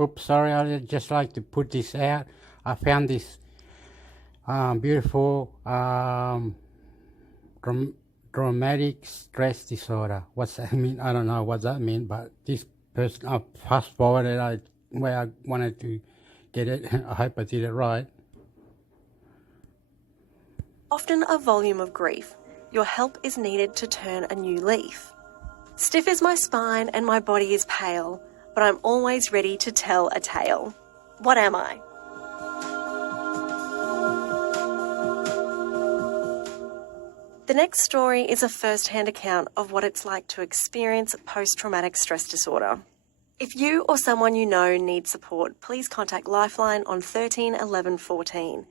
Oops, sorry, I'd just like to put this out. I found this beautiful dramatic stress disorder. What's that mean? I don't know what that means, but this person, I fast forwarded where I wanted to get it. I hope I did it right. Often a volume of grief. Your help is needed to turn a new leaf. Stiff is my spine and my body is pale, but I'm always ready to tell a tale. What am I? The next story is a first-hand account of what it's like to experience post-traumatic stress disorder. If you or someone you know needs support, please contact Lifeline on 13 11 14.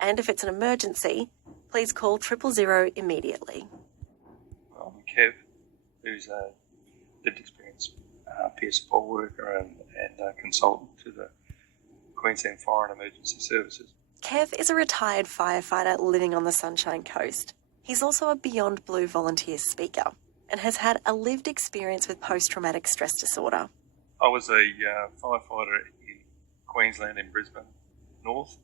And if it's an emergency, please call 000 immediately. I'm Kev, who's a lived experience peer support worker and consultant to the Queensland Fire and Emergency Services. Kev is a retired firefighter living on the Sunshine Coast. He's also a Beyond Blue volunteer speaker and has had a lived experience with post-traumatic stress disorder. I was a firefighter in Queensland in Brisbane North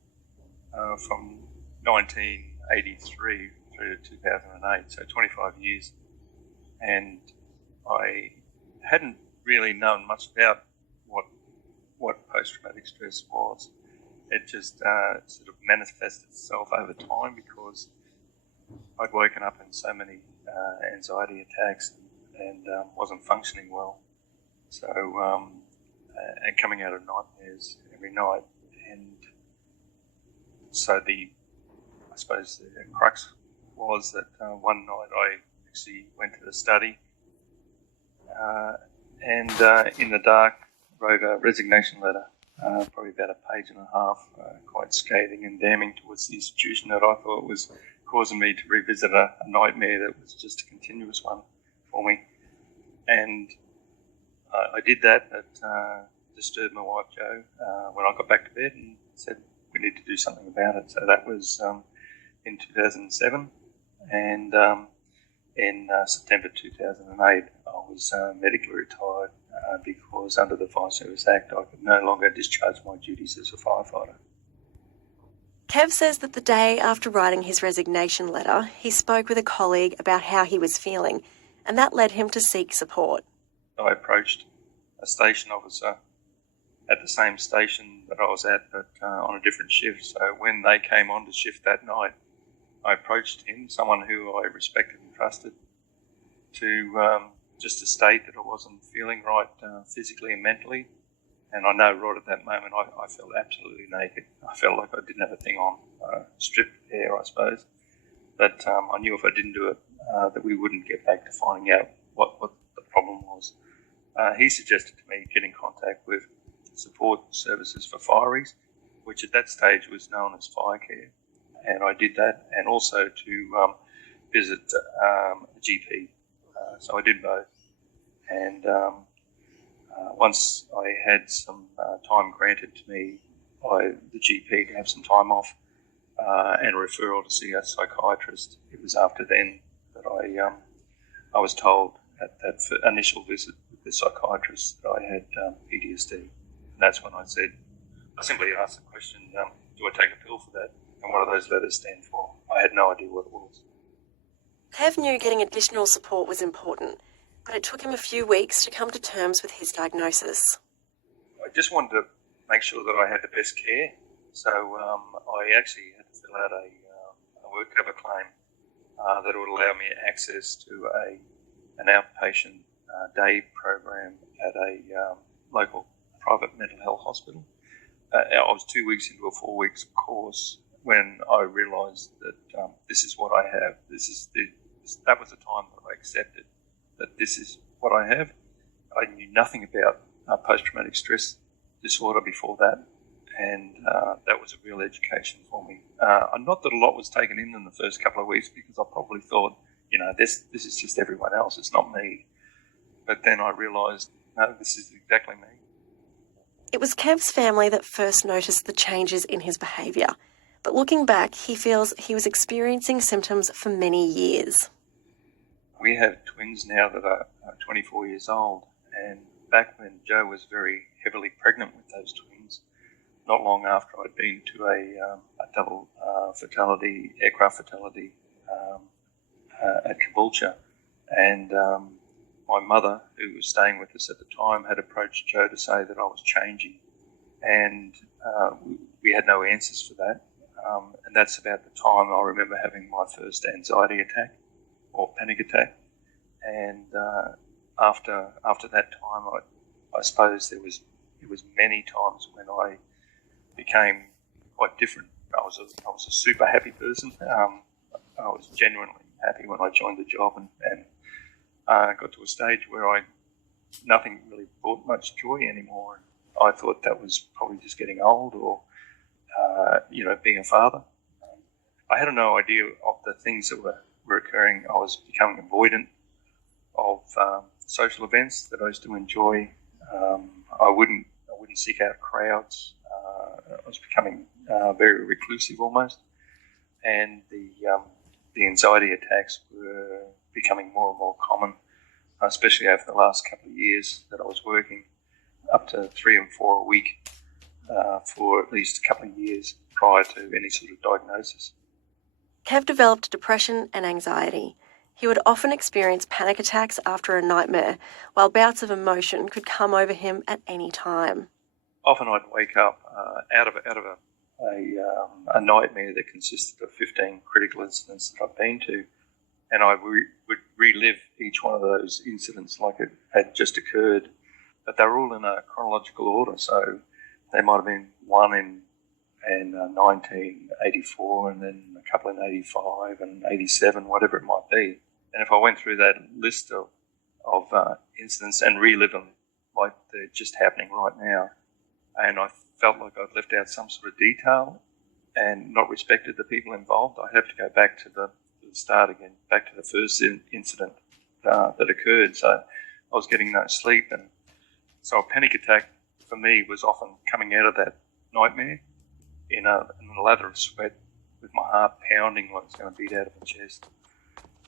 from 1983 through to 2008, so 25 years. And I hadn't really known much about what post-traumatic stress was. It just sort of manifested itself over time because I'd woken up in so many anxiety attacks and wasn't functioning well. So, and coming out of nightmares every night. And so I suppose the crux was that one night I actually went to the study and in the dark wrote a resignation letter, probably about a page and a half, quite scathing and damning towards the institution that I thought was causing me to revisit a nightmare that was just a continuous one for me. And I did that. It disturbed my wife Jo when I got back to bed and said we need to do something about it. So that was in 2007, and in September 2008 I was medically retired because under the Fire Service Act I could no longer discharge my duties as a firefighter. Kev says that the day after writing his resignation letter, he spoke with a colleague about how he was feeling, and that led him to seek support. I approached a station officer at the same station that I was at, but on a different shift. So when they came on to shift that night, I approached him, someone who I respected and trusted, to just to state that I wasn't feeling right physically and mentally. And I know right at that moment I felt absolutely naked. I felt like I didn't have a thing on, stripped bare, I suppose. But I knew if I didn't do it, that we wouldn't get back to finding out what the problem was. He suggested to me get in contact with support services for fireys, which at that stage was known as fire care. And I did that, and also to visit a GP. So I did both. And once I had some time granted to me by the GP to have some time off and a referral to see a psychiatrist, it was after then that I was told at that initial visit with the psychiatrist that I had PTSD. And that's when I simply asked the question, do I take a pill for that? And what do those letters stand for? I had no idea what it was. Kev knew getting additional support was important, but it took him a few weeks to come to terms with his diagnosis. I just wanted to make sure that I had the best care. So I actually had to fill out a work cover claim that would allow me access to an outpatient day program at a local private mental health hospital. I was 2 weeks into a 4 weeks course when I realised that this is what I have. That was the time that I accepted that this is what I have. I knew nothing about post-traumatic stress disorder before that, and that was a real education for me. Not that a lot was taken in the first couple of weeks, because I probably thought, this is just everyone else, it's not me. But then I realised, no, this is exactly me. It was Kev's family that first noticed the changes in his behaviour. But looking back, he feels he was experiencing symptoms for many years. We have twins now that are 24 years old, and back when Jo was very heavily pregnant with those twins, not long after I'd been to a double aircraft fatality at Caboolture. And my mother, who was staying with us at the time, had approached Jo to say that I was changing. And we had no answers for that. And that's about the time I remember having my first anxiety attack or panic attack. And after that time, I suppose it was many times when I became quite different. I was a super happy person. I was genuinely happy when I joined the job, and got to a stage where nothing really brought much joy anymore. I thought that was probably just getting old, or being a father. I had no idea of the things that were occurring. I was becoming avoidant of social events that I used to enjoy. I wouldn't seek out crowds. I was becoming very reclusive almost, and the anxiety attacks were becoming more and more common, especially over the last couple of years that I was working, up to 3 and 4 a week for at least a couple of years prior to any sort of diagnosis. Kev developed depression and anxiety. He would often experience panic attacks after a nightmare, while bouts of emotion could come over him at any time. Often I'd wake up out of a nightmare that consisted of 15 critical incidents that I've been to, and I would relive each one of those incidents like it had just occurred, but they were all in a chronological order, so they might have been one in 1984, and then a couple in 85 and 87, whatever it might be. And if I went through that list of incidents and relive them like they're just happening right now, and I felt like I'd left out some sort of detail and not respected the people involved, I'd have to go back to the start again, back to the first incident that occurred. So I was getting no sleep, and so a panic attack for me was often coming out of that nightmare in a lather of sweat, with my heart pounding like it's going to beat out of my chest,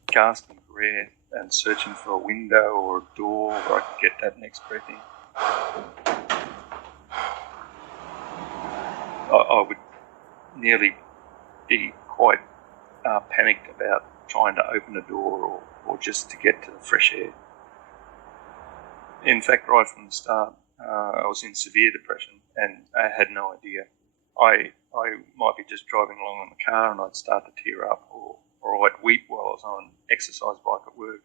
gasping for air and searching for a window or a door where I could get that next breath in. I would nearly be quite panicked about trying to open a door or just to get to the fresh air. In fact, right from the start, I was in severe depression and I had no idea. I might be just driving along in the car and I'd start to tear up, or I'd weep while I was on an exercise bike at work.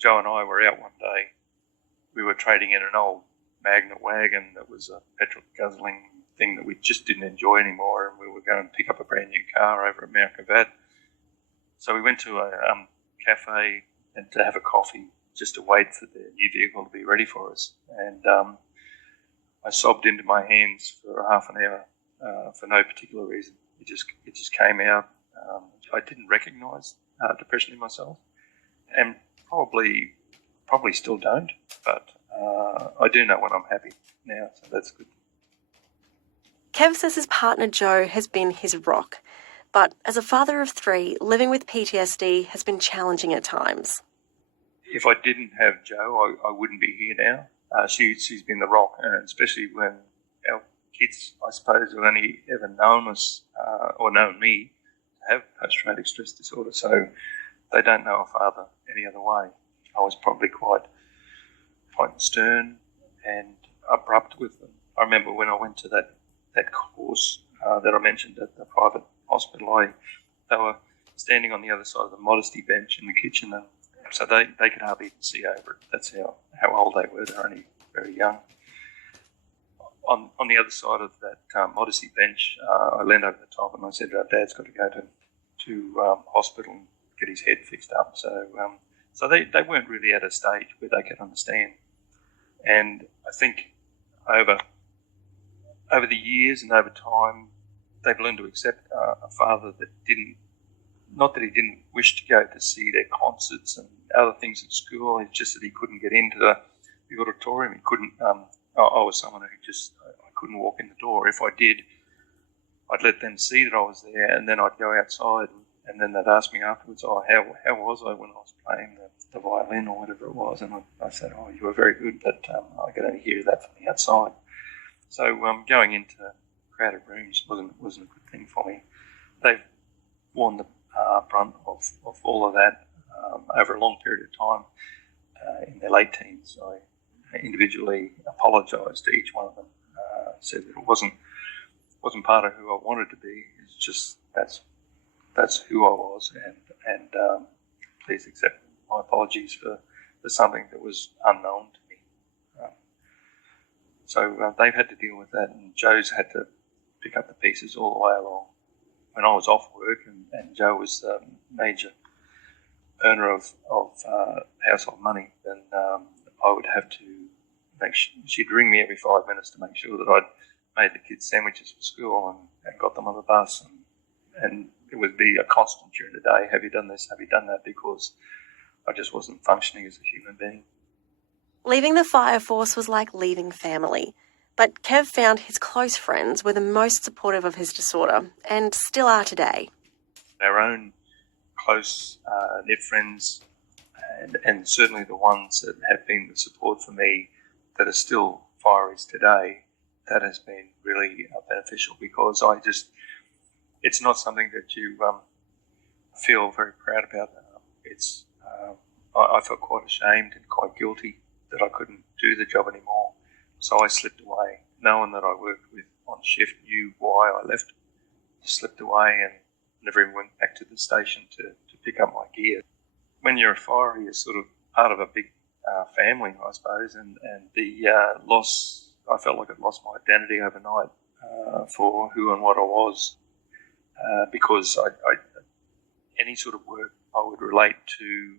Jo and I were out one day. We were trading in an old Magna wagon that was a petrol guzzling thing that we just didn't enjoy anymore, and we were going to pick up a brand new car over at Mount Gravatt. So we went to a cafe and to have a coffee, just to wait for the new vehicle to be ready for us. And I sobbed into my hands for half an hour for no particular reason. It just came out. I didn't recognise depression in myself, and probably still don't. But I do know when I'm happy now, so that's good. Kev says his partner Jo has been his rock, but as a father of 3, living with PTSD has been challenging at times. If I didn't have Jo, I wouldn't be here now. She's been the rock, and especially when our kids, I suppose, have only ever known us or known me to have post-traumatic stress disorder, so they don't know a father any other way. I was probably quite stern and abrupt with them. I remember when I went to that course that I mentioned at the private hospital, they were standing on the other side of the modesty bench in the kitchen, and so they could hardly even see over it. That's how old they were. They're only very young. On the other side of that modesty bench, I leaned over the top and I said, Dad's got to go to hospital and get his head fixed up. So they weren't really at a stage where they could understand. And I think over the years and over time, they've learned to accept a father that not that he didn't wish to go to see their concerts and other things at school, it's just that he couldn't get into the auditorium. He couldn't, I was someone who I couldn't walk in the door. If I did, I'd let them see that I was there, and then I'd go outside, and then they'd ask me afterwards, how was I when I was playing the the violin or whatever it was, and I said, "Oh, you were very good, but I could only hear that from the outside." So going into crowded rooms wasn't a good thing for me. They've worn the brunt of all of that over a long period of time in their late teens. I individually apologised to each one of them, said that it wasn't part of who I wanted to be. It's just that's who I was, and please accept my apologies for something that was unknown to me. So they've had to deal with that, and Joe's had to pick up the pieces all the way along. When I was off work and Joe was a major earner of household money, then I would have to she'd ring me every 5 minutes to make sure that I'd made the kids sandwiches for school and got them on the bus, and it would be a constant during the day. Have you done this? Have you done that? Because I just wasn't functioning as a human being. Leaving the fire force was like leaving family. But Kev found his close friends were the most supportive of his disorder, and still are today. Our own close knit friends, and certainly the ones that have been the support for me that are still fireys today, that has been really beneficial, because it's not something that you feel very proud about. I felt quite ashamed and quite guilty that I couldn't do the job anymore. So I slipped away. No one that I worked with on shift knew why I left. Slipped away and never even went back to the station to pick up my gear. When you're a firer, you're sort of part of a big family, I suppose, and the loss, I felt like I'd lost my identity overnight for who and what I was, because I any sort of work I would relate to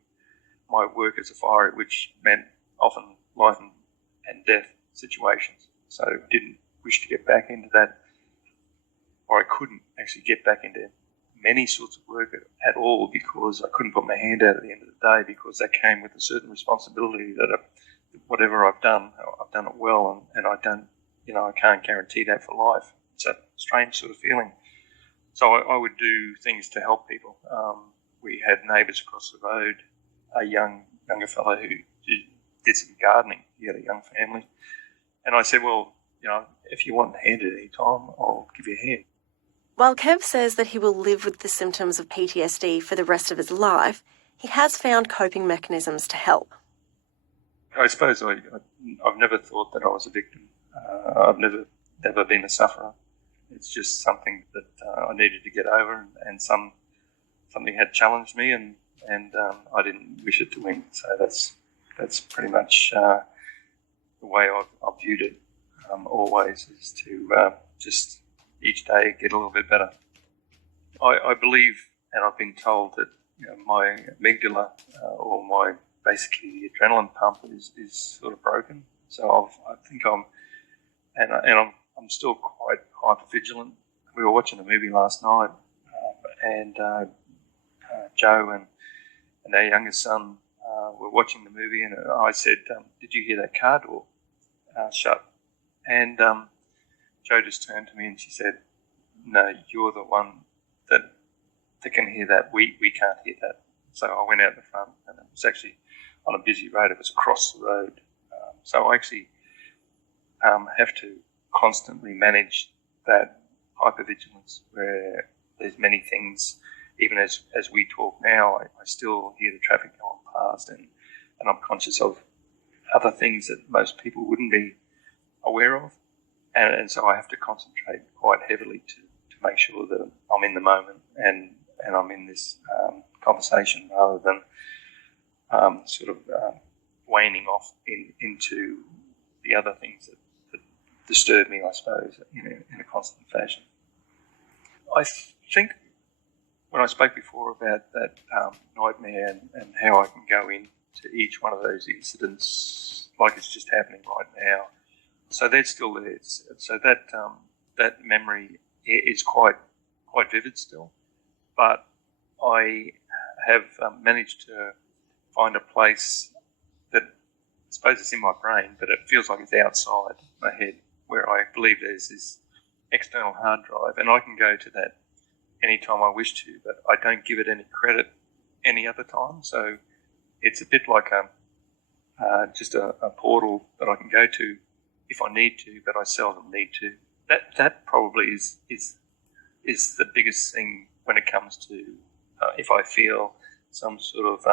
my work as a firer, which meant often life and death situations. So I didn't wish to get back into that, or I couldn't actually get back into many sorts of work at all, because I couldn't put my hand out at the end of the day, because that came with a certain responsibility that whatever I've done it well, and I don't, I can't guarantee that for life. It's a strange sort of feeling. So I would do things to help people. We had neighbours across the road, a younger fellow who did some gardening. He had a young family. And I said, well, if you want a hand at any time, I'll give you a hand. While Kev says that he will live with the symptoms of PTSD for the rest of his life, he has found coping mechanisms to help. I suppose I've never thought that I was a victim. I've never been a sufferer. It's just something that I needed to get over, and something had challenged me, and I didn't wish it to win. So that's pretty much the way I've viewed it always, is to just each day get a little bit better. I believe, and I've been told that my amygdala or my basically the adrenaline pump is sort of broken. So I think I'm still quite hyper vigilant. We were watching a movie last night, and Joe and our youngest son were watching the movie, and I said, "Did you hear that car door shut?" And Joe just turned to me and she said, "No, you're the one that can hear that. We can't hear that." So I went out the front, and it was actually on a busy road. It was across the road. So I actually have to constantly manage that hypervigilance, where there's many things, even as we talk now, I still hear the traffic going past, and I'm conscious of other things that most people wouldn't be aware of. And so I have to concentrate quite heavily to make sure that I'm in the moment and I'm in this conversation, rather than waning off into the other things that disturb me, I suppose, in a constant fashion. I think when I spoke before about that nightmare and how I can go into each one of those incidents like it's just happening right now, so they're still there. So that memory is quite vivid still, but I have managed to find a place that, I suppose it's in my brain, but it feels like it's outside my head, where I believe there's this external hard drive, and I can go to that anytime I wish to, but I don't give it any credit any other time. So it's a bit like just a portal that I can go to if I need to, but I seldom need to. That probably is the biggest thing when it comes to if I feel some sort of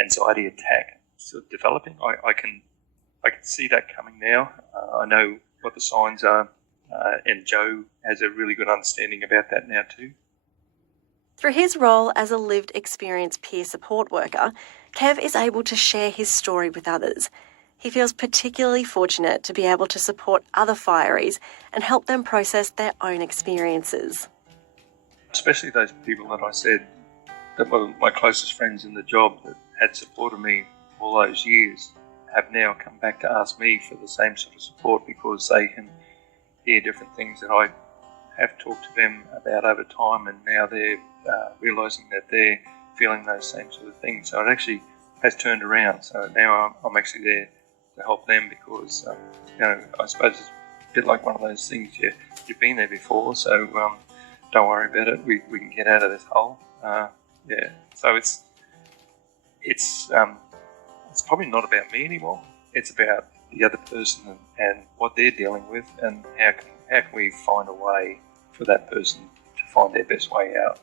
anxiety attack sort of developing. I can see that coming now. I know what the signs are, and Joe has a really good understanding about that now too. Through his role as a lived experience peer support worker, Kev is able to share his story with others. He feels particularly fortunate to be able to support other fireys and help them process their own experiences. Especially those people that I said that were my closest friends in the job that had supported me all those years have now come back to ask me for the same sort of support because they can hear different things that I have talked to them about over time, and now they're realising that they're feeling those same sort of things. So it actually has turned around. So now I'm actually there to help them because, I suppose it's a bit like one of those things, you've been there before, so don't worry about it. We can get out of this hole. So it's probably not about me anymore. It's about the other person and what they're dealing with, and how can we find a way for that person to find their best way out.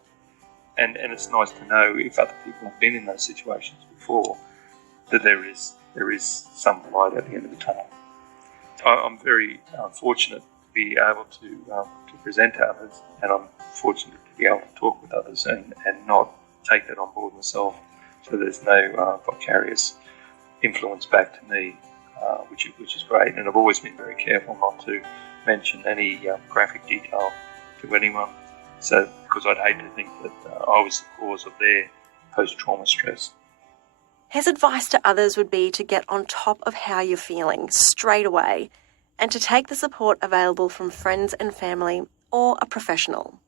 And it's nice to know if other people have been in those situations before, that there is some light at the end of the tunnel. I'm very fortunate to be able to present to others, and I'm fortunate to be able to talk with others and not take that on board myself, so there's no vicarious influence back to me, which is great. And I've always been very careful not to mention any graphic detail to anyone, so because I'd hate to think that I was the cause of their post-trauma stress. His advice to others would be to get on top of how you're feeling straight away and to take the support available from friends and family or a professional.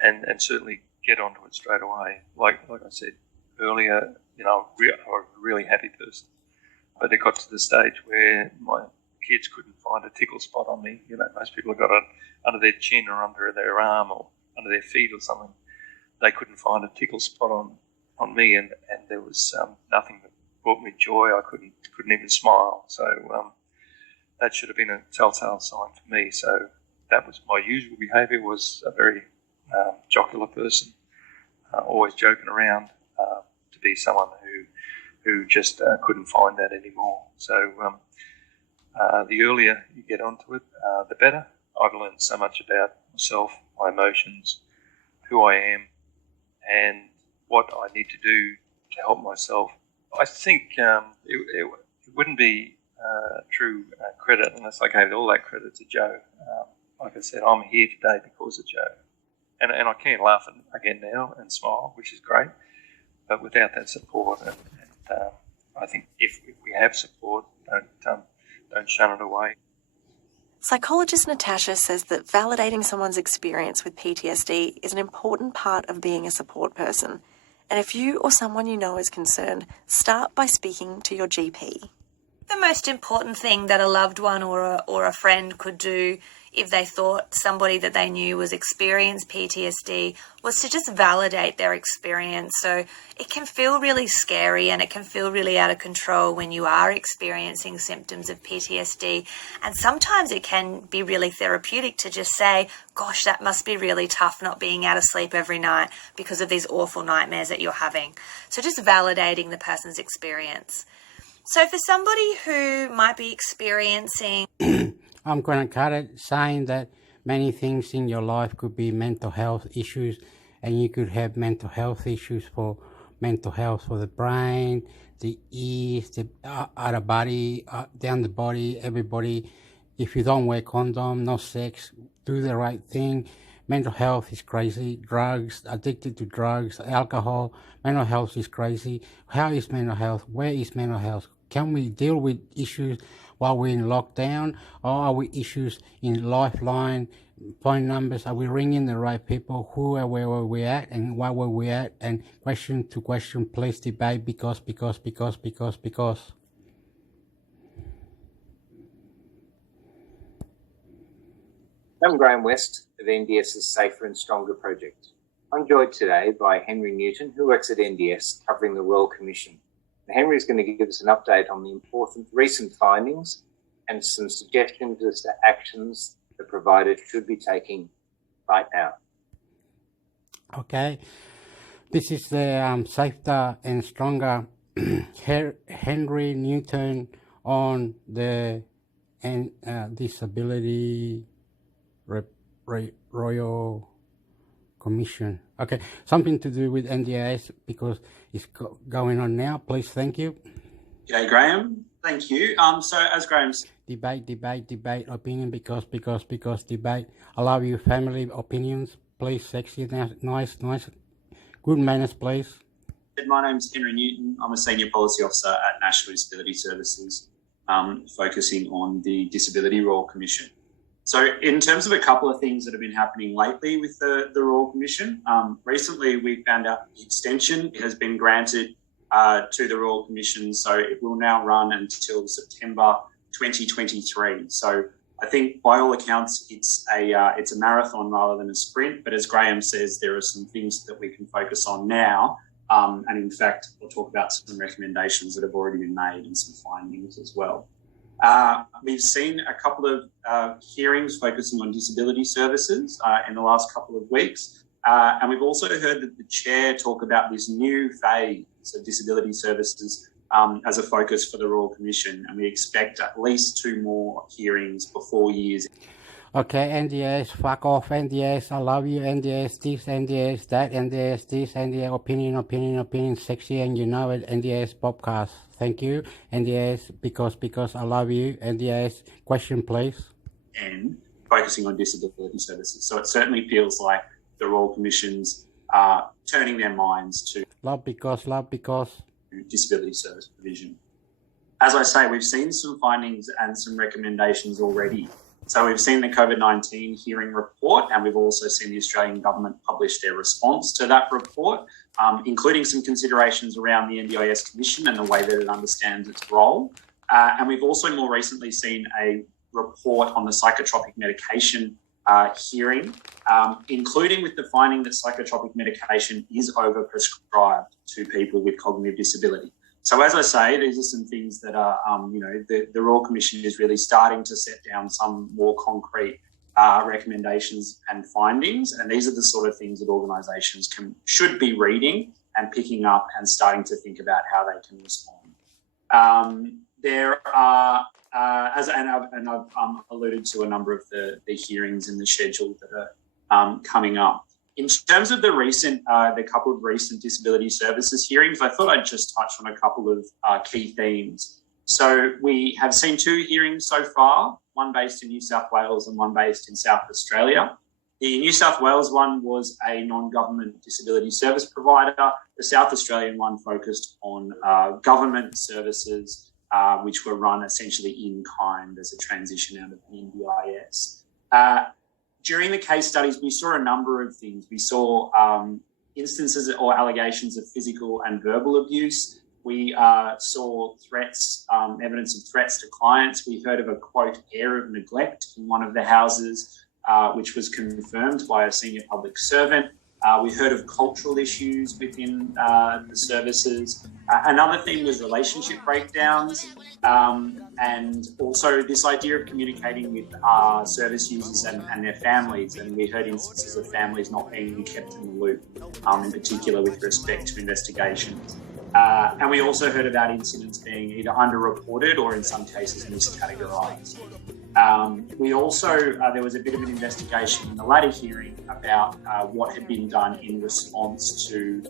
And certainly get onto it straight away. Like I said earlier, I'm a really happy person, but it got to the stage where my kids couldn't find a tickle spot on me. Most people have got it under their chin or under their arm or under their feet or something. They couldn't find a tickle spot on me, and there was nothing that brought me joy. I couldn't even smile. So that should have been a telltale sign for me. So that was my usual behaviour, was a very jocular person, always joking around, to be someone who just couldn't find that anymore. So the earlier you get onto it, the better. I've learned so much about myself, my emotions, who I am, and what I need to do to help myself. I think it wouldn't be true credit unless I gave all that credit to Joe. Like I said, I'm here today because of Joe. And I can laugh again now and smile, which is great. But without that support, and I think if we have support, don't shun it away. Psychologist Natasha says that validating someone's experience with PTSD is an important part of being a support person. And if you or someone you know is concerned, start by speaking to your GP. The most important thing that a loved one or a friend could do if they thought somebody that they knew was experiencing PTSD was to just validate their experience. So it can feel really scary and it can feel really out of control when you are experiencing symptoms of PTSD. And sometimes it can be really therapeutic to just say, gosh, that must be really tough not being out of sleep every night because of these awful nightmares that you're having. So just validating the person's experience. So for somebody who might be experiencing... I'm going to cut it, saying that many things in your life could be mental health issues, and you could have mental health issues for mental health for the brain, the ears, the outer body, down the body, everybody. If you don't wear condom, no sex, do the right thing. Mental health is crazy. Drugs, addicted to drugs, alcohol. Mental health is crazy. How is mental health? Where is mental health? Can we deal with issues while we're in lockdown? Or are we issues in Lifeline, phone numbers? Are we ringing the right people? Where were we at and where were we at? And question to question, please debate because. I'm Graham West of NDS's Safer and Stronger project. I'm joined today by Henry Newton, who works at NDS covering the Royal Commission, Henry's going to give us an update on the important recent findings and some suggestions as to actions the provider should be taking right now. Okay, this is the Safer and Stronger Henry Newton on the Disability Royal Commission. Okay, something to do with NDIS because it's going on now. Please, thank you. G'day, Graham. Thank you. So as Graham's Debate, opinion, because debate. Allow your family opinions, please. Sexy, nice, good manners, please. my name's Henry Newton. I'm a Senior Policy Officer at National Disability Services, focusing on the Disability Royal Commission. So in terms of a couple of things that have been happening lately with the Royal Commission, recently we found out the extension has been granted to the Royal Commission, so it will now run until September 2023. So I think by all accounts it's a marathon rather than a sprint, but as Graham says, there are some things that we can focus on now, and in fact we'll talk about some recommendations that have already been made and some findings as well. We've seen a couple of hearings focusing on disability services in the last couple of weeks, and we've also heard that the Chair talk about this new phase of disability services as a focus for the Royal Commission, and we expect at least 2 more hearings before years. Okay, NDS, fuck off, NDS, I love you, NDS, this, NDS, that, NDS, this, NDS, opinion, sexy, and you know it, NDS, podcast. Thank you, NDS, because I love you, NDS, question, please. And focusing on disability services. So it certainly feels like the Royal Commission's turning their minds to love because disability service provision. As I say, we've seen some findings and some recommendations already. So we've seen the COVID-19 hearing report, and we've also seen the Australian government publish their response to that report, including some considerations around the NDIS Commission and the way that it understands its role. And we've also more recently seen a report on the psychotropic medication hearing, including with the finding that psychotropic medication is overprescribed to people with cognitive disability. So as I say, these are some things that are, the Royal Commission is really starting to set down some more concrete recommendations and findings, and these are the sort of things that organisations should be reading and picking up and starting to think about how they can respond. There are, I've alluded to a number of the hearings in the schedule that are coming up. In terms of the couple of recent disability services hearings, I thought I'd just touch on a couple of key themes. So we have seen 2 hearings so far, one based in New South Wales and one based in South Australia. The New South Wales one was a non-government disability service provider. The South Australian one focused on government services, which were run essentially in kind as a transition out of the NDIS. During the case studies, we saw a number of things. We saw instances or allegations of physical and verbal abuse. We saw threats, evidence of threats to clients. We heard of a, quote, air of neglect in one of the houses, which was confirmed by a senior public servant. We heard of cultural issues within the services. Another thing was relationship breakdowns, and also this idea of communicating with service users and their families. And we heard instances of families not being kept in the loop, in particular with respect to investigations. And we also heard about incidents being either underreported or in some cases miscategorised. We also, there was a bit of an investigation in the latter hearing about what had been done in response to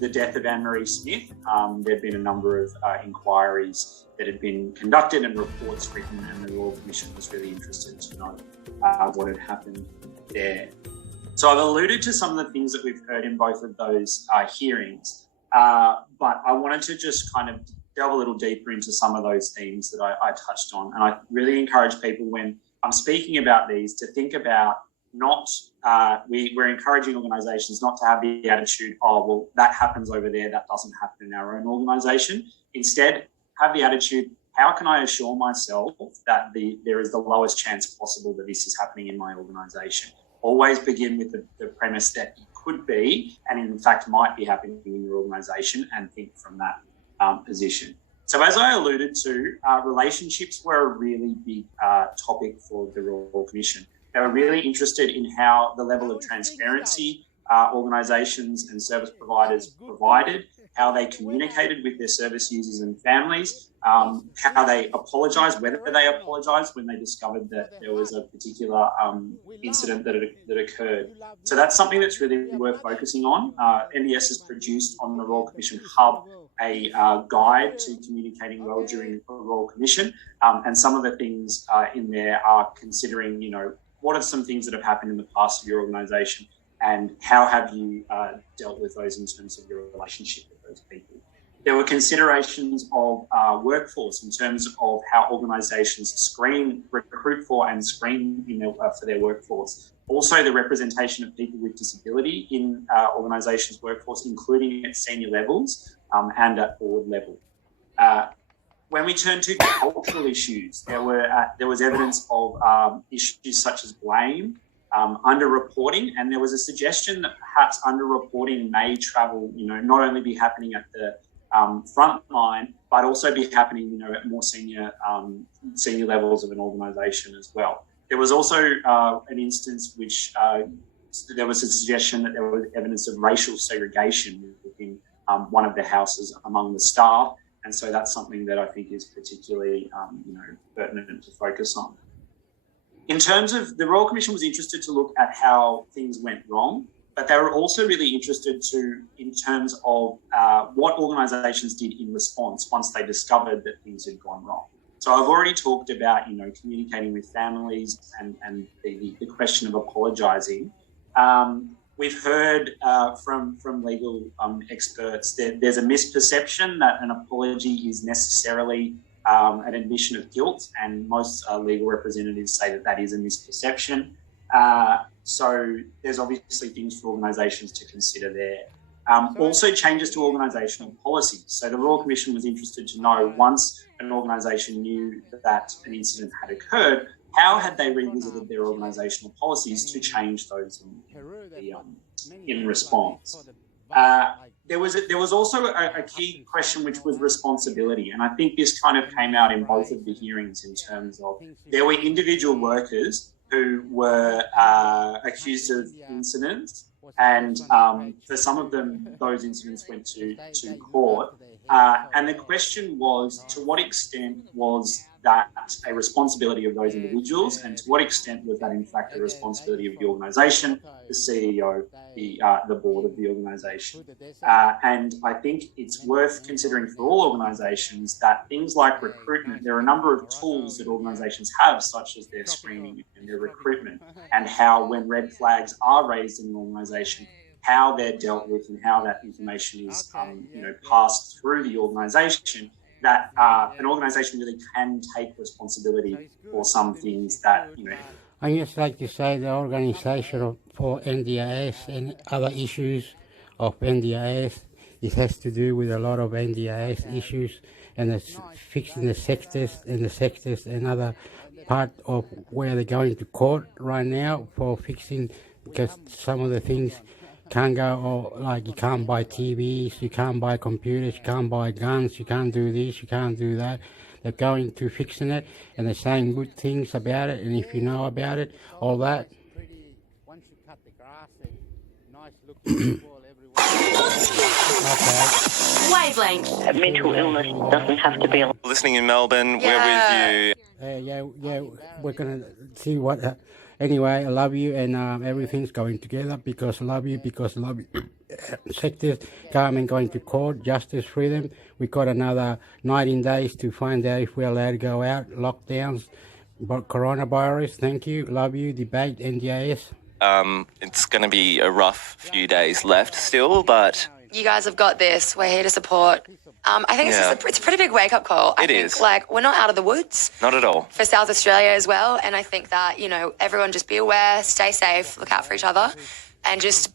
the death of Anne-Marie Smith. There had been a number of inquiries that had been conducted and reports written, and the Royal Commission was really interested to know what had happened there. So I've alluded to some of the things that we've heard in both of those hearings, but I wanted to just kind of delve a little deeper into some of those themes that I touched on. And I really encourage people when I'm speaking about these to think about we're encouraging organisations not to have the attitude, oh, well, that happens over there, that doesn't happen in our own organisation. Instead, have the attitude, how can I assure myself that there is the lowest chance possible that this is happening in my organisation? Always begin with the premise that it could be, and in fact might be happening in your organisation, and think from that. position. So as I alluded to, relationships were a really big topic for the Royal Commission. They were really interested in how the level of transparency organisations and service providers provided, how they communicated with their service users and families, how they apologised, whether they apologised when they discovered that there was a particular incident that occurred. So that's something that's really worth focusing on. NDS has produced on the Royal Commission Hub a guide to communicating well during a Royal Commission, and some of the things in there are considering, what are some things that have happened in the past of your organisation, and how have you dealt with those in terms of your relationship with those people. There were considerations of workforce in terms of how organisations recruit for and screen for their workforce. Also, the representation of people with disability in organisations' workforce, including at senior levels and at board level. When we turn to cultural issues, there was evidence of issues such as blame, underreporting, and there was a suggestion that perhaps underreporting may travel, not only be happening at the front line, but also be happening, at more senior levels of an organisation as well. There was also an instance which there was a suggestion that there was evidence of racial segregation within one of the houses among the staff, and so that's something that I think is particularly, pertinent to focus on. In terms of, the Royal Commission was interested to look at how things went wrong, but they were also really interested in terms of what organisations did in response once they discovered that things had gone wrong. So I've already talked about, communicating with families and the question of apologising. We've heard from legal experts that there's a misperception that an apology is necessarily an admission of guilt, and most legal representatives say that is a misperception. So there's obviously things for organisations to consider there. Also changes to organisational policies. So the Royal Commission was interested to know, once an organisation knew that an incident had occurred, how had they revisited their organisational policies to change those in response? There was also a key question, which was responsibility, and I think this kind of came out in both of the hearings in terms of there were individual workers who were accused of incidents, and for some of them, those incidents went to court. And the question was, to what extent was that a responsibility of those individuals, and to what extent was that in fact a responsibility of the organisation, the CEO, the board of the organisation? And I think it's worth considering for all organisations that things like recruitment, there are a number of tools that organisations have, such as their screening and their recruitment, and how, when red flags are raised in an organisation, how they're dealt with and how that information is passed through the organisation, that an organisation really can take responsibility for some things that, I just like to say the organisation for NDIS and other issues of NDIS, it has to do with a lot of NDIS issues, and it's fixing the sectors and other part of where they're going to court right now for fixing, because some of the things can't go, like you can't buy TVs, you can't buy computers, you can't buy guns, you can't do this, you can't do that. They're going to fixing it, and they're saying good things about it, and if you know about it, all that. Once you cut the grass and nice looking people Wavelength. Mental illness doesn't have to be. Listening in Melbourne, we're with you. We're going to see what... Anyway, I love you, and everything's going together because I love you, Sectors, government going to court, justice, freedom. We got another 19 days to find out if we're allowed to go out, lockdowns, but coronavirus. Thank you, love you, debate, NDIS. It's going to be a rough few days left still, but... You guys have got this. We're here to support. I think it's a pretty big wake-up call. I think, we're not out of the woods. Not at all. For South Australia as well, and I think that, everyone just be aware, stay safe, look out for each other, and just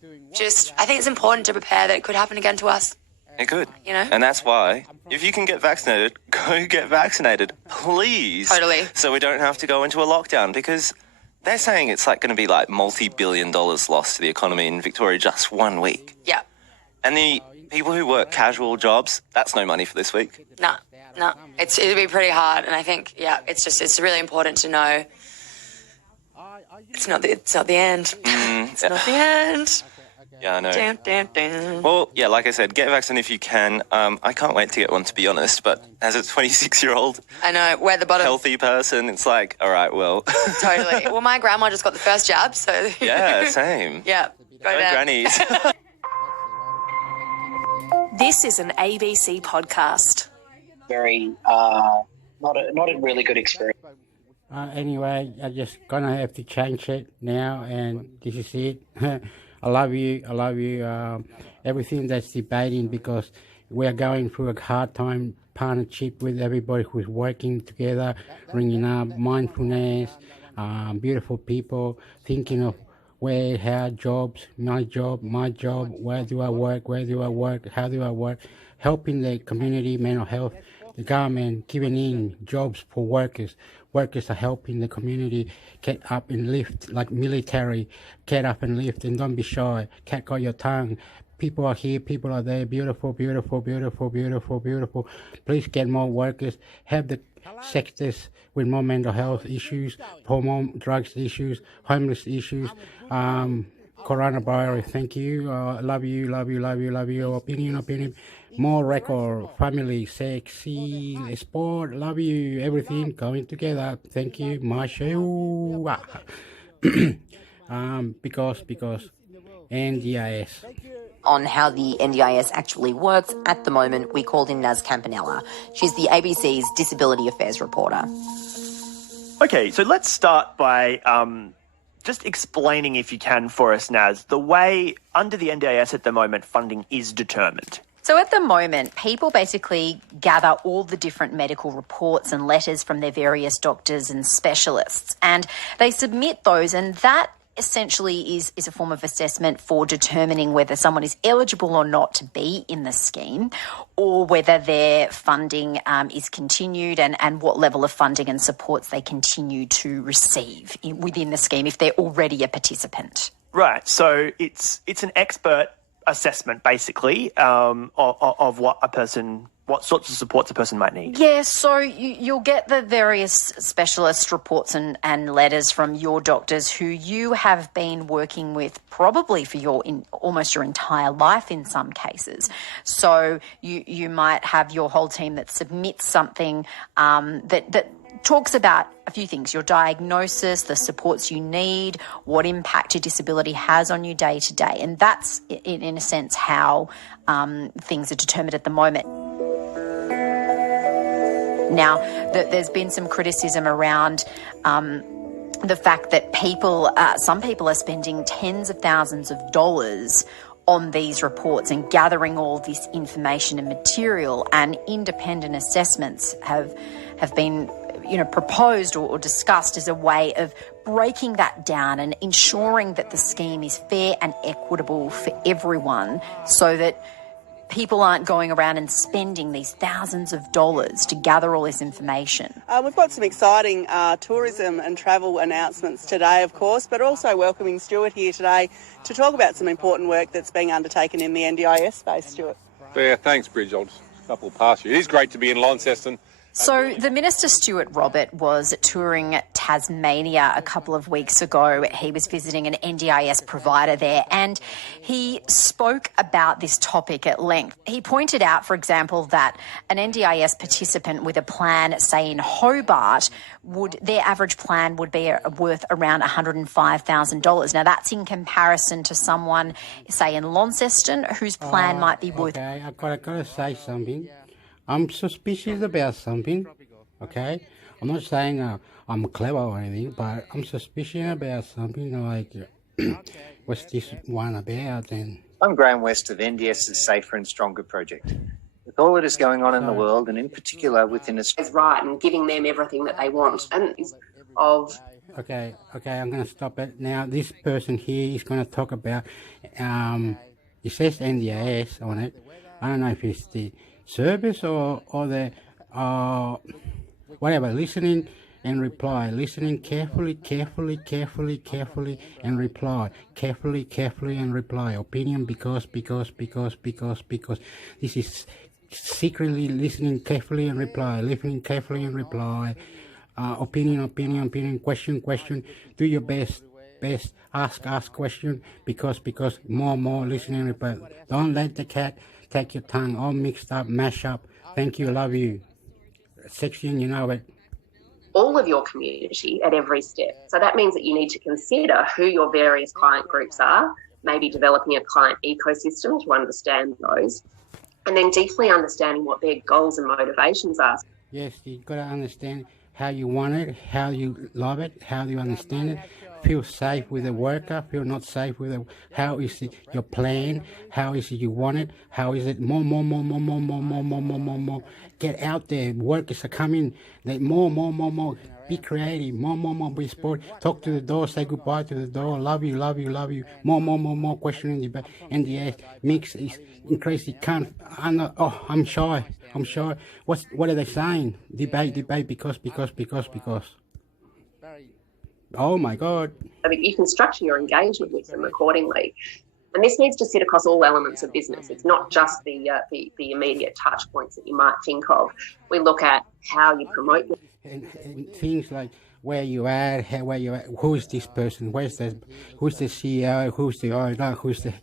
I think it's important to prepare that it could happen again to us. It could. And that's why, if you can get vaccinated, go get vaccinated, please. Totally. So we don't have to go into a lockdown, because they're saying it's going to be multi-billion dollars lost to the economy in Victoria just 1 week. Yeah. And the people who work casual jobs, that's no money for this week. No. It'll be pretty hard, and I think it's really important to know it's not the end. It's not the end. Yeah, I know. Dun. Well, yeah, like I said, get vaccinated if you can. I can't wait to get one, to be honest, but as a 26-year-old I know, we're the bottom. healthy person, it's like, all right, well. Totally. Well, my grandma just got the first jab, so... Yeah, same. Yeah. Go grannies. This is an ABC podcast. Very, not a really good experience. Anyway, I just gonna have to change it now, and this is it. I love you. Everything that's debating, because we are going through a hard time partnership with everybody who's working together, bringing up mindfulness, beautiful people, thinking of how jobs, my job, where do I work, how do I work, helping the community, mental health, the government giving in jobs for workers. Workers are helping the community get up and lift, like military, get up and lift, and don't be shy. Can't got your tongue. People are here, people are there. Beautiful. Please get more workers. Have the sectors with more mental health issues, hormone drugs issues, homeless issues, coronavirus. Thank you. Love you. Opinion. More record, family, sexy, sport. Love you. Everything going together. Thank you. Mashup. Because NDIS. On how the NDIS actually works, at the moment we called in Naz Campanella. She's the ABC's Disability Affairs reporter. Okay, so let's start by just explaining, if you can, for us, Naz, the way under the NDIS at the moment funding is determined. So at the moment, people basically gather all the different medical reports and letters from their various doctors and specialists, and they submit those, and that essentially is a form of assessment for determining whether someone is eligible or not to be in the scheme, or whether their funding is continued, and what level of funding and supports they continue to receive within the scheme if they're already a participant. Right, so it's an expert assessment, basically, of what sorts of supports a person might need. Yeah, so you'll get the various specialist reports and letters from your doctors who you have been working with probably for almost your entire life in some cases. So you might have your whole team that submits something that talks about a few things: your diagnosis, the supports you need, what impact your disability has on you day to day. And that's, in a sense, how things are determined at the moment. Now, there's been some criticism around the fact that some people are spending tens of thousands of dollars on these reports and gathering all this information and material, and independent assessments have been proposed or discussed as a way of breaking that down and ensuring that the scheme is fair and equitable for everyone, so that people aren't going around and spending these thousands of dollars to gather all this information. We've got some exciting tourism and travel announcements today, of course, but also welcoming Stuart here today to talk about some important work that's being undertaken in the NDIS space. Stuart. Yeah, thanks, Bridge. I'll just couple past you. It is great to be in Launceston. So the Minister, Stuart Robert, was touring Tasmania a couple of weeks ago. He was visiting an NDIS provider there, and he spoke about this topic at length. He pointed out, for example, that an NDIS participant with a plan, say in Hobart, their average plan would be worth around $105,000. Now, that's in comparison to someone, say, in Launceston, whose plan might be worth... Okay, I've got to say something. I'm suspicious about something, okay? I'm not saying I'm clever or anything, but I'm suspicious about something, like, what's this one about then? I'm Graham West of NDS's Safer and Stronger project. With all that is going on in the world, and in particular within Australia... ...is right and giving them everything that they want. And of... Okay, I'm going to stop it. Now, this person here is going to talk about, it says NDIS on it. I don't know if it's the service or the whatever, listening and reply. Listening carefully, and reply. Carefully, and reply. Opinion because. This is secretly listening carefully and reply. Listening carefully and reply. Opinion. Question. Do your best. Ask question because more listening and reply. Don't let the cat take your tongue all mixed up, mash up. Thank you, love you. Section, you know it. All of your community at every step. So that means that you need to consider who your various client groups are, maybe developing a client ecosystem to understand those, and then deeply understanding what their goals and motivations are. Yes, you've got to understand how you want it, how you love it, how you understand it. Feel safe with the worker, feel not safe with it. How is it your plan? How is it you want it? How is it more. Get out there. Workers are coming. More. Be creative. More. Be sport. Talk to the door. Say goodbye to the door. Love you. More. Questioning debate. NDS mix is increased. I'm shy. What are they saying? Debate because. Oh my God. So that you can structure your engagement with them accordingly. And this needs to sit across all elements of business. It's not just the immediate touch points that you might think of. We look at how you promote and things like where you at, who's this person, who's the CEO, who's the owner, who's the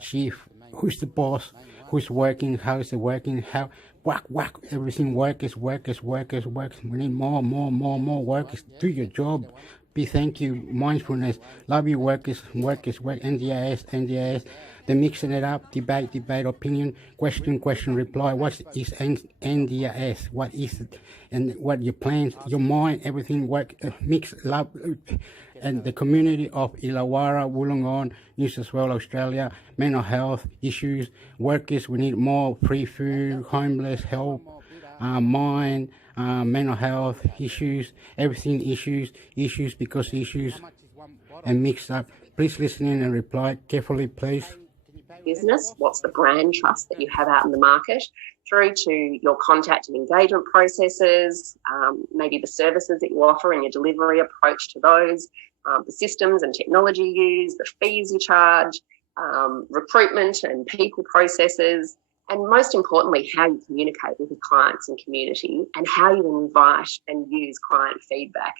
chief, who's the boss, who's working, how's it working, how whack, everything workers. We need more workers. Do your job. Thank you, mindfulness, love you, workers, NDIS, they're mixing it up, debate, opinion, question, reply. What is NDIS? What is it? And what your plans, your mind, everything work, mix, love, and the community of Illawarra, Wollongong, New South Wales, Australia, mental health issues, workers, we need more free food, homeless, help, mind, mental health issues, everything issues, and mixed up. Please listen in and reply carefully, please. Business, what's the brand trust that you have out in the market, through to your contact and engagement processes, maybe the services that you offer and your delivery approach to those, the systems and technology used, the fees you charge, recruitment and people processes, and most importantly, how you communicate with your clients and community, and how you invite and use client feedback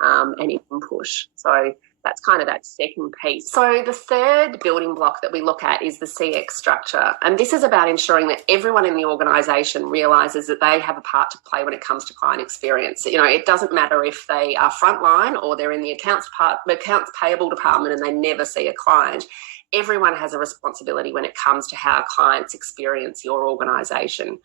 and input. So that's kind of that second piece. So the third building block that we look at is the CX structure. And this is about ensuring that everyone in the organisation realises that they have a part to play when it comes to client experience. You know, it doesn't matter if they are frontline or they're in the accounts payable department and they never see a client. Everyone has a responsibility when it comes to how clients experience your organisation.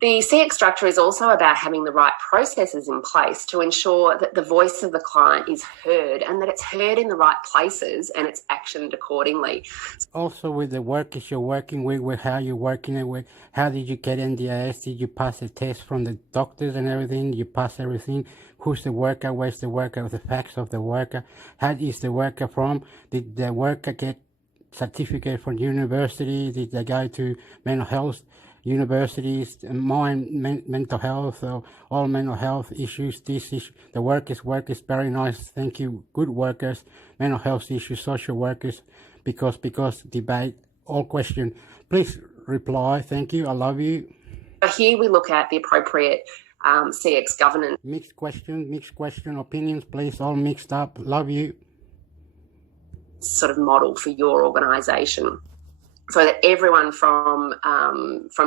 The CX structure is also about having the right processes in place to ensure that the voice of the client is heard and that it's heard in the right places and it's actioned accordingly. Also with the workers you're working with how you're working it with, how did you get NDIS? Did you pass a test from the doctors and everything? You pass everything? Who's the worker? Where's the worker? The facts of the worker? How is the worker from? Did the worker get certificate from university? Did they go to mental health universities, mental health, all mental health issues, this issue, the workers, very nice, thank you, good workers, mental health issues, social workers, because debate, all question, please reply, thank you, I love you. Here we look at the appropriate CX governance. Mixed question, opinions, please, all mixed up, love you. Sort of model for your organisation, so that everyone from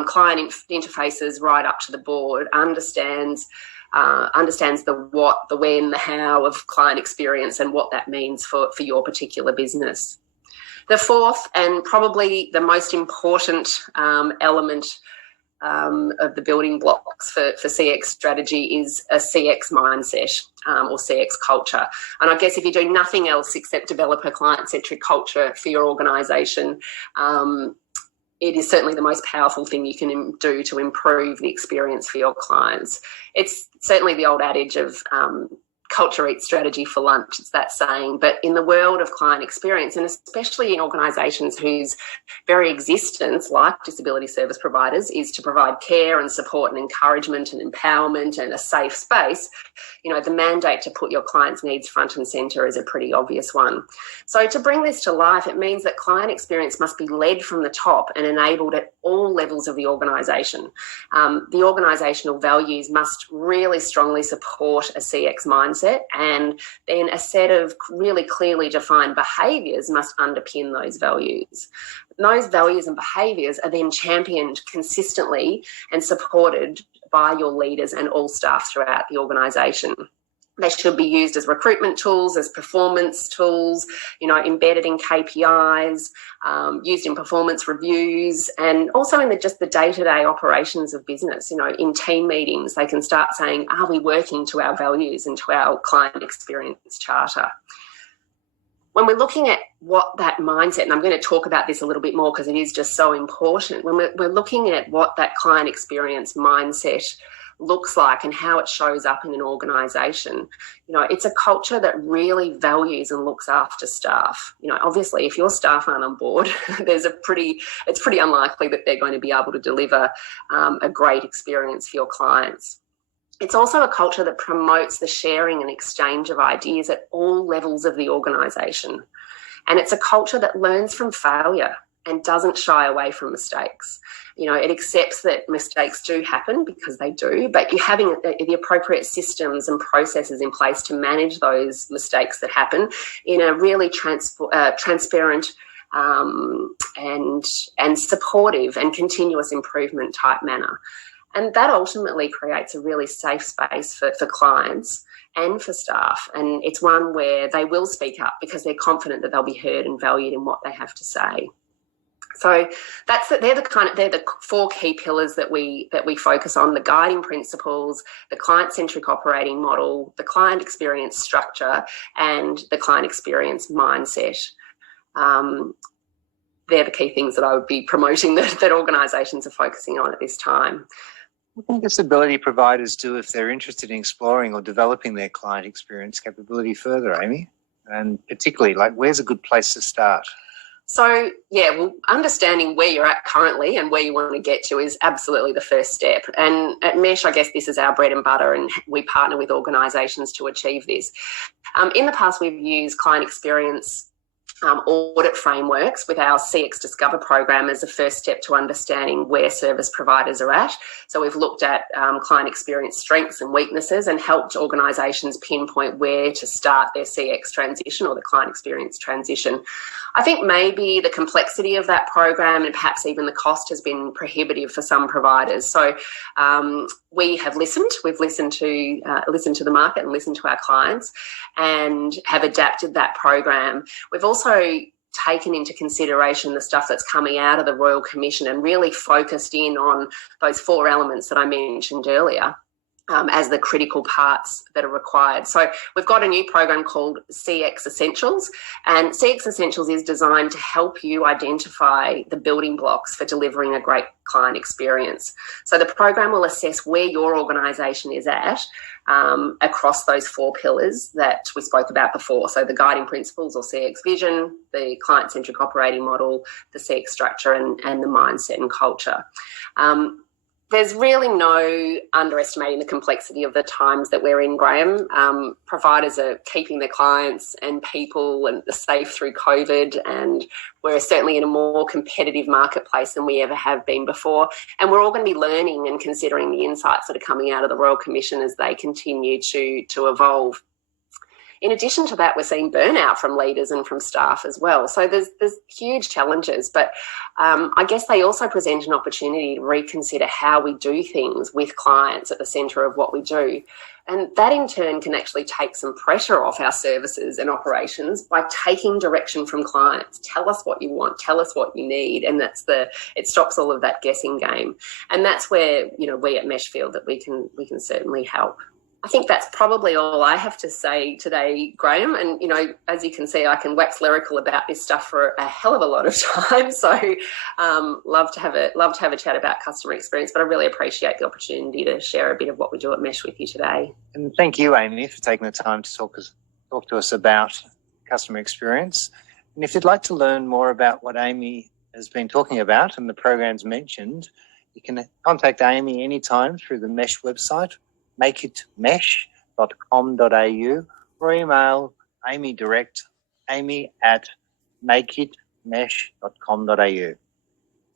client interfaces right up to the board understands the what, the when, the how of client experience and what that means for your particular business. The fourth and probably the most important element of the building blocks for CX strategy is a CX mindset or CX culture. And I guess if you do nothing else except develop a client-centric culture for your organisation, it is certainly the most powerful thing you can do to improve the experience for your clients. It's certainly the old adage of culture eats strategy for lunch, it's that saying. But in the world of client experience, and especially in organisations whose very existence, like disability service providers, is to provide care and support and encouragement and empowerment and a safe space, you know, the mandate to put your clients' needs front and centre is a pretty obvious one. So to bring this to life, it means that client experience must be led from the top and enabled at all levels of the organisation. The organisational values must really strongly support a CX mindset, and then a set of really clearly defined behaviours must underpin those values. Those values and behaviours are then championed consistently and supported by your leaders and all staff throughout the organisation. They should be used as recruitment tools, as performance tools, you know, embedded in KPIs, used in performance reviews, and also in just the day-to-day operations of business. You know, in team meetings, they can start saying, are we working to our values and to our client experience charter? When we're looking at what that mindset, and I'm going to talk about this a little bit more because it is just so important, when we're looking at what that client experience mindset looks like and how it shows up in an organisation, you know, it's a culture that really values and looks after staff. You know, obviously, if your staff aren't on board, it's pretty unlikely that they're going to be able to deliver a great experience for your clients. It's also a culture that promotes the sharing and exchange of ideas at all levels of the organisation. And it's a culture that learns from failure and doesn't shy away from mistakes. You know, it accepts that mistakes do happen because they do, but you're having the appropriate systems and processes in place to manage those mistakes that happen in a really transparent and supportive and continuous improvement type manner. And that ultimately creates a really safe space for clients and for staff. And it's one where they will speak up because they're confident that they'll be heard and valued in what they have to say. So they're the four key pillars that we focus on: the guiding principles, the client-centric operating model, the client experience structure, and the client experience mindset. They're the key things that I would be promoting that organisations are focusing on at this time. What can disability providers do if they're interested in exploring or developing their client experience capability further, Amy? And particularly, like, where's a good place to start? So, yeah, well, understanding where you're at currently and where you want to get to is absolutely the first step. And at Mesh, I guess this is our bread and butter, and we partner with organisations to achieve this. In the past, we've used client experience audit frameworks with our CX Discover program as a first step to understanding where service providers are at. So we've looked at client experience strengths and weaknesses and helped organisations pinpoint where to start their CX transition or the client experience transition. I think maybe the complexity of that program and perhaps even the cost has been prohibitive for some providers. So we have listened. We've listened to the market and listened to our clients and have adapted that program. We've also taken into consideration the stuff that's coming out of the Royal Commission and really focused in on those four elements that I mentioned earlier as the critical parts that are required. So we've got a new program called CX Essentials, and CX Essentials is designed to help you identify the building blocks for delivering a great client experience. So the program will assess where your organisation is at across those four pillars that we spoke about before. So the guiding principles or CX vision, the client-centric operating model, the CX structure, and the mindset and culture. There's really no underestimating the complexity of the times that we're in, Graham. Providers are keeping their clients and people and safe through COVID, and we're certainly in a more competitive marketplace than we ever have been before. And we're all going to be learning and considering the insights that are coming out of the Royal Commission as they continue to evolve. In addition to that, we're seeing burnout from leaders and from staff as well. So there's huge challenges, but I guess they also present an opportunity to reconsider how we do things with clients at the centre of what we do. And that in turn can actually take some pressure off our services and operations by taking direction from clients. Tell us what you want, tell us what you need, and it stops all of that guessing game. And that's where, we at Mesh feel that we can certainly help. I think that's probably all I have to say today, Graham. And, you know, as you can see, I can wax lyrical about this stuff for a hell of a lot of time. So love to have a chat about customer experience, but I really appreciate the opportunity to share a bit of what we do at Mesh with you today. And thank you, Amy, for taking the time to talk to us about customer experience. And if you'd like to learn more about what Amy has been talking about and the programs mentioned, you can contact Amy anytime through the Mesh website, makeitmesh.com.au, or email Amy direct, amy@makeitmesh.com.au.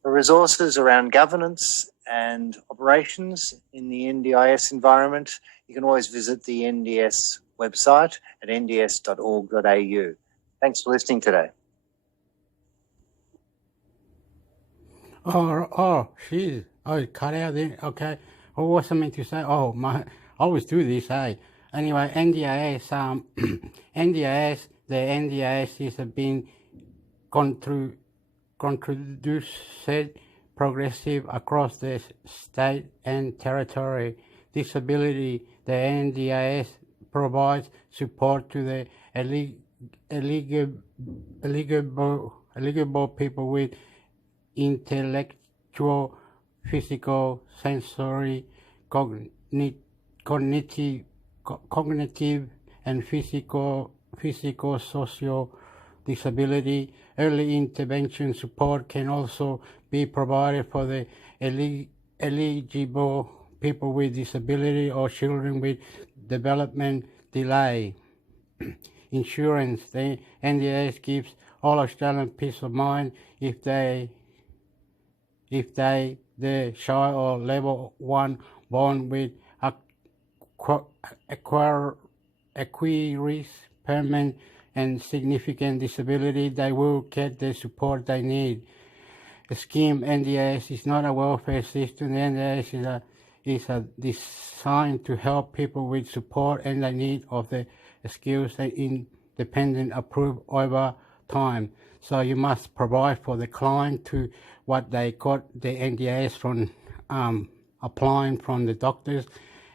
For resources around governance and operations in the NDIS environment, you can always visit the NDS website at nds.org.au. Thanks for listening today. She's cut out there. Okay. What was I meant to say? Oh, I always do this, hey. Anyway, NDIS, the NDIS is been introduced progressive across the state and territory. Disability, the NDIS provides support to the eligible people with intellectual, physical, sensory, cognitive, and physical social disability. Early intervention support can also be provided for the eligible people with disability or children with development delay. Insurance, the NDIS gives all Australians peace of mind if the child or level 1 born with acquired permanent and significant disability, they will get the support they need. The scheme NDIS is not a welfare system. The NDIS is designed to help people with support and the need of the skills and independent approved over time. So you must provide for the client to what they got the NDIS from applying from the doctors,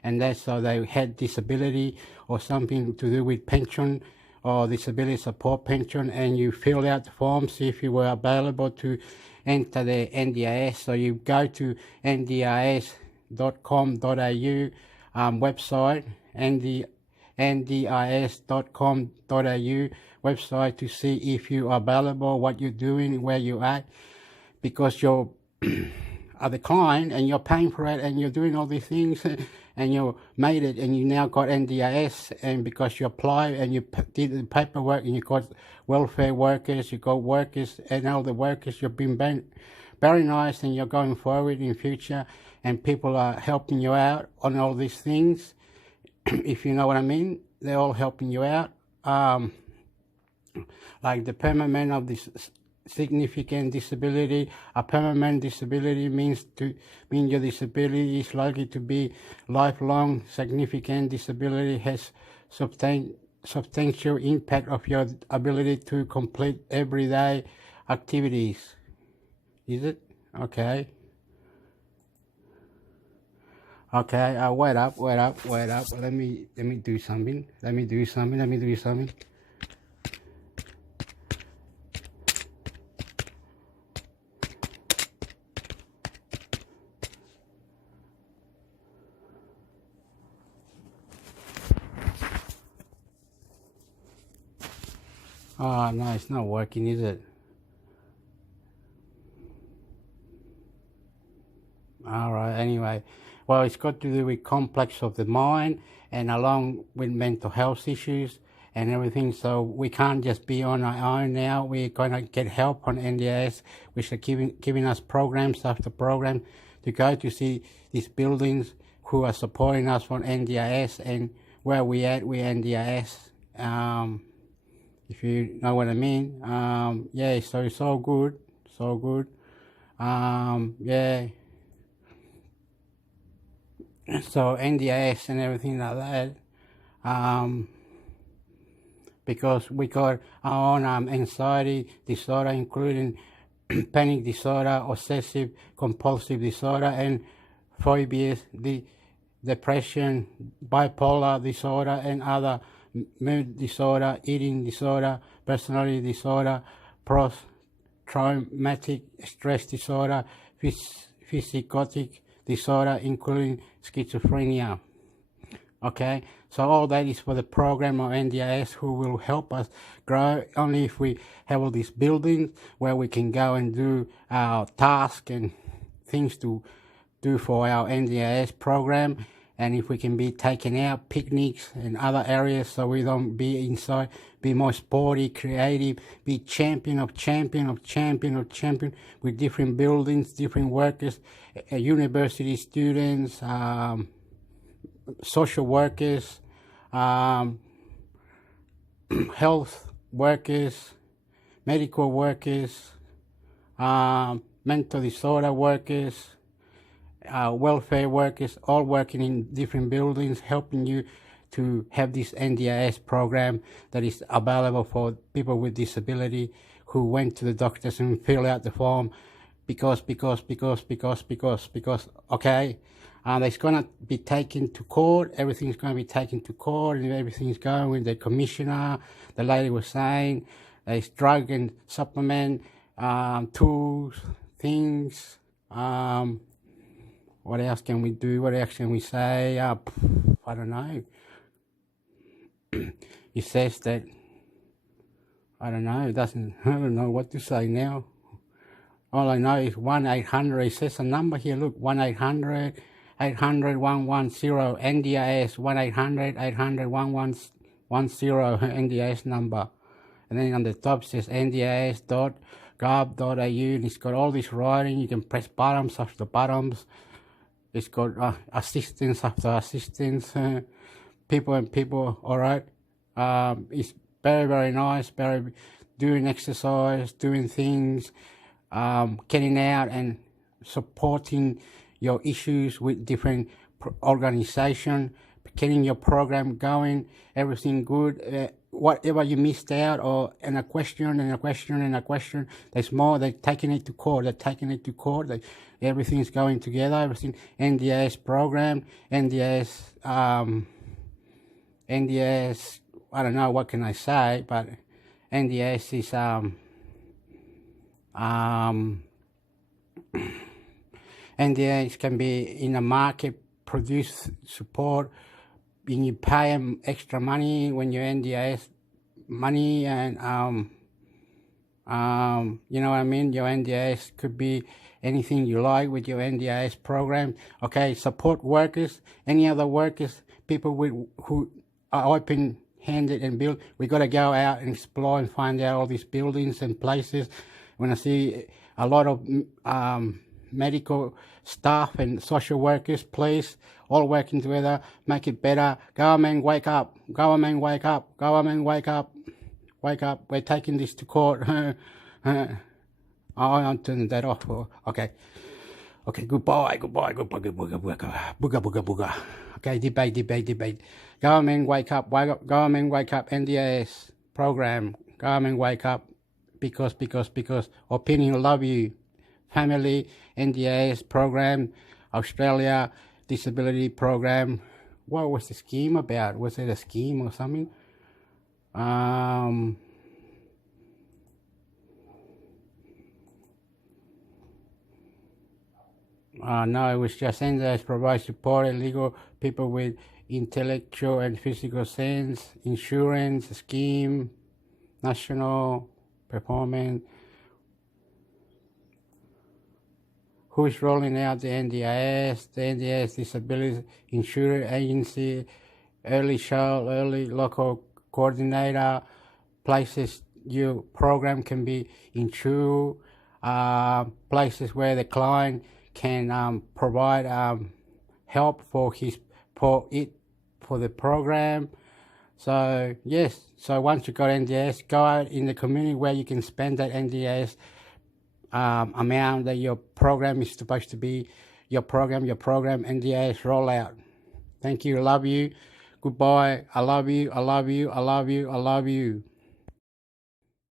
and that's so they had disability or something to do with pension or disability support pension, and you fill out the forms if you were available to enter the NDIS. So you go to ndis.com.au website, ndis.com.au website to see if you are available, what you're doing, where you're at, because you're the client and you're paying for it and you're doing all these things and you made it and you now got NDIS, and because you applied and you did the paperwork and you got welfare workers, you got workers, and all the workers, you've been very nice and you're going forward in future and people are helping you out on all these things. If you know what I mean, they're all helping you out. Like the permanent of this significant disability. A permanent disability means your disability is likely to be lifelong. Significant disability has substantial impact of your ability to complete everyday activities. Is it? Okay. Okay, wait up. Let me do something. Oh, no, it's not working, is it? All right, anyway. Well, it's got to do with complex of the mind and along with mental health issues and everything. So we can't just be on our own now. We're going to get help on NDIS, which are giving us programs after program to go to see these buildings who are supporting us on NDIS, and where we at with NDIS. If you know what I mean. Yeah, so it's all good. Yeah. So NDIS and everything like that. Because we got our own anxiety disorder, including panic disorder, obsessive compulsive disorder, and phobias, depression, bipolar disorder, and other mood disorder, eating disorder, personality disorder, post-traumatic stress disorder, psychotic disorder, including schizophrenia. Okay, so all that is for the program of NDIS, who will help us grow only if we have all these buildings where we can go and do our tasks and things to do for our NDIS program. And if we can be taken out, picnics and other areas, so we don't be inside, be more sporty, creative, be champion with different buildings, different workers, university students, social workers, health workers, medical workers, mental disorder workers, welfare workers, all working in different buildings, helping you to have this NDIS program that is available for people with disability who went to the doctors and fill out the form because, okay? It's going to be taken to court. Everything's going to be taken to court, and everything's going with the commissioner. The lady was saying there's drug and supplement, tools, things. What else can we do? What else can we say? I don't know. It says that, I don't know, I don't know what to say now. All I know is 1-800, it says a number here, look, 1-800-800-110, NDIS, 1-800-800-1110, NDIS number. And then on the top it says ndis.gov.au, and it's got all this writing. You can press buttons after buttons. It's got assistance after assistance, people, all right. It's very, very nice, doing exercise, doing things, getting out and supporting your issues with different organization, getting your program going, everything good. Whatever you missed out, or and a question, there's more. They're taking it to court. Everything's going together. Everything. NDIS program, NDIS. I don't know what can I say, but NDIS is NDIS can be in the market, produce support. And you pay them extra money when you're NDIS money, and you know what I mean. Your NDIS could be anything you like with your NDIS program. Okay, support workers, any other workers, people who are open-handed and build. We got to go out and explore and find out all these buildings and places. When I see a lot of medical staff and social workers, please, all working together, make it better. Government, wake up. Government, wake up. Government, wake up. Wake up. We're taking this to court. I'm turning that off. Okay. Okay, goodbye. Booga. Okay, debate. Government, wake up. Government, wake up. NDIS program. Government, wake up. Because opinion, love you. Family, NDIS program, Australia disability program. What was the scheme about? Was it a scheme or something? No, it was just NDIS provides support and legal people with intellectual and physical sense, insurance scheme, national performance. Who's rolling out the NDIS? The NDIS Disability Insurance Agency, early child, early local coordinator, places your program can be insured, places where the client can provide help for the program. So yes, so once you got NDIS, go out in the community where you can spend that NDIS amount that your program is supposed to be, your program, NDIS rollout. Thank you, love you, goodbye, I love you.